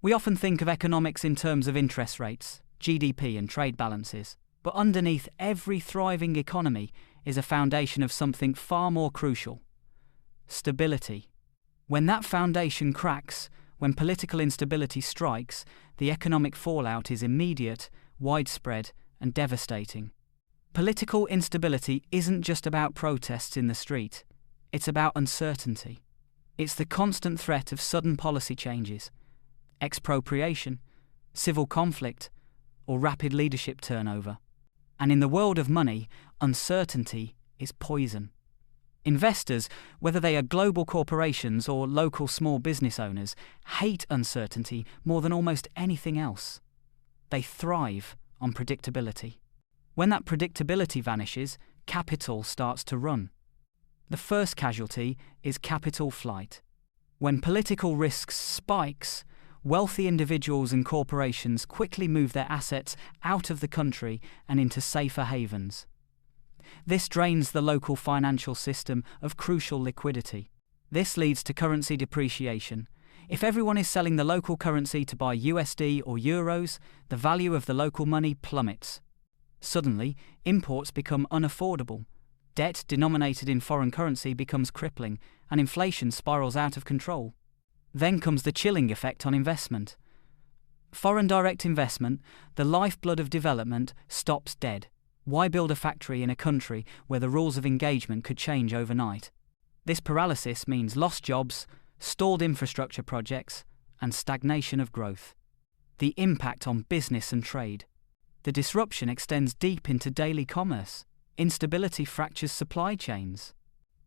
We often think of economics in terms of interest rates, GDP and trade balances, but underneath every thriving economy is a foundation of something far more crucial: stability. When that foundation cracks, when political instability strikes, the economic fallout is immediate, widespread, and devastating. Political instability isn't just about protests in the street. It's about uncertainty. It's the constant threat of sudden policy changes, expropriation, civil conflict, or rapid leadership turnover. And in the world of money, uncertainty is poison. Investors, whether they are global corporations or local small business owners, hate uncertainty more than almost anything else. They thrive on predictability. When that predictability vanishes, capital starts to run. The first casualty is capital flight. When political risk spikes, wealthy individuals and corporations quickly move their assets out of the country and into safer havens. This drains the local financial system of crucial liquidity. This leads to currency depreciation. If everyone is selling the local currency to buy USD or euros, the value of the local money plummets. Suddenly, imports become unaffordable. Debt denominated in foreign currency becomes crippling, and inflation spirals out of control. Then comes the chilling effect on investment. Foreign direct investment, the lifeblood of development, stops dead. Why build a factory in a country where the rules of engagement could change overnight? This paralysis means lost jobs, stalled infrastructure projects, and stagnation of growth. The impact on business and trade. The disruption extends deep into daily commerce. Instability fractures supply chains.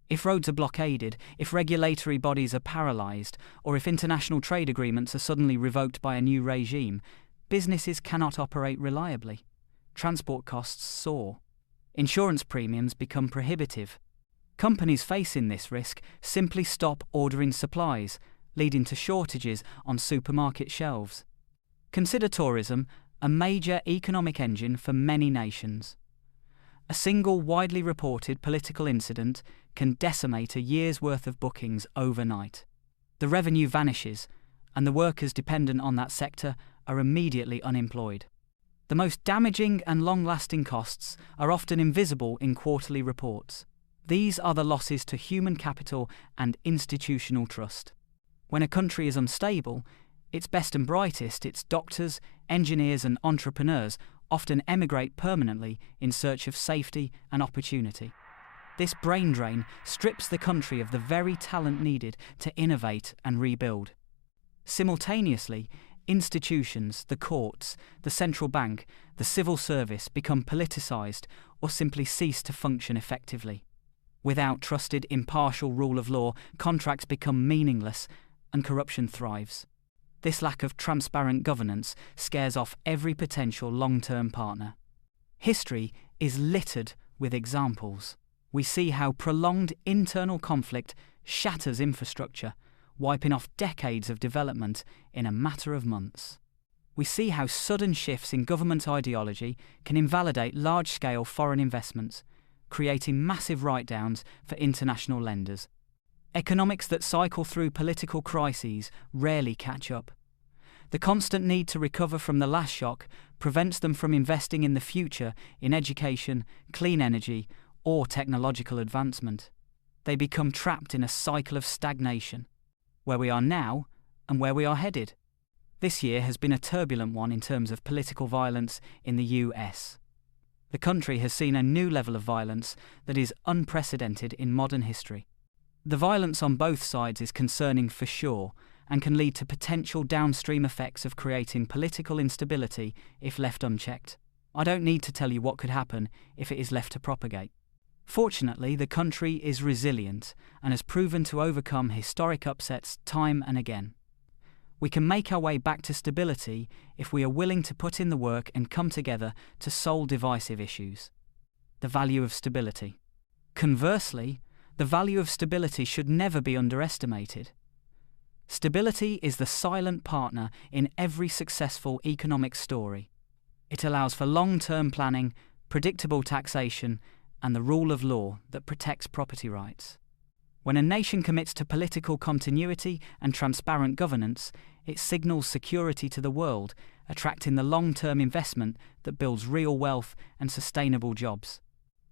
If roads are blockaded, if regulatory bodies are paralyzed, or if international trade agreements are suddenly revoked by a new regime, businesses cannot operate reliably. Transport costs soar. Insurance premiums become prohibitive. Companies facing this risk simply stop ordering supplies, leading to shortages on supermarket shelves. Consider tourism, a major economic engine for many nations. A single widely reported political incident can decimate a year's worth of bookings overnight. The revenue vanishes, and the workers dependent on that sector are immediately unemployed. The most damaging and long-lasting costs are often invisible in quarterly reports. These are the losses to human capital and institutional trust. When a country is unstable, its best and brightest, its doctors, engineers and entrepreneurs, often emigrate permanently in search of safety and opportunity. This brain drain strips the country of the very talent needed to innovate and rebuild. Simultaneously, institutions, the courts, the central bank, the civil service become politicized or simply cease to function effectively. Without trusted, impartial rule of law, contracts become meaningless and corruption thrives. This lack of transparent governance scares off every potential long-term partner. History is littered with examples. We see how prolonged internal conflict shatters infrastructure, wiping off decades of development in a matter of months. We see how sudden shifts in government ideology can invalidate large-scale foreign investments, creating massive write-downs for international lenders. Economics that cycle through political crises rarely catch up. The constant need to recover from the last shock prevents them from investing in the future in education, clean energy, or technological advancement. They become trapped in a cycle of stagnation, where we are now and where we are headed. This year has been a turbulent one in terms of political violence in the US. The country has seen a new level of violence that is unprecedented in modern history. The violence on both sides is concerning for sure and can lead to potential downstream effects of creating political instability if left unchecked. I don't need to tell you what could happen if it is left to propagate. Fortunately, the country is resilient and has proven to overcome historic upsets time and again. We can make our way back to stability if we are willing to put in the work and come together to solve divisive issues. The value of stability. Conversely, the value of stability should never be underestimated. Stability is the silent partner in every successful economic story. It allows for long-term planning, predictable taxation, and the rule of law that protects property rights. When a nation commits to political continuity and transparent governance, it signals security to the world, attracting the long-term investment that builds real wealth and sustainable jobs.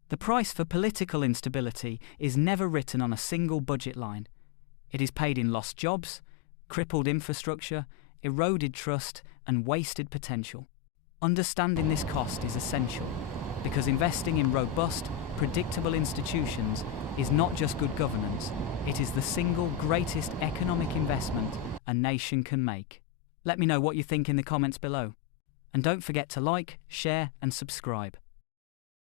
The price for political instability is never written on a single budget line. It is paid in lost jobs, crippled infrastructure, eroded trust, and wasted potential. Understanding this cost is essential, because investing in robust, predictable institutions is not just good governance, it is the single greatest economic investment a nation can make. Let me know what you think in the comments below. And don't forget to like, share, and subscribe.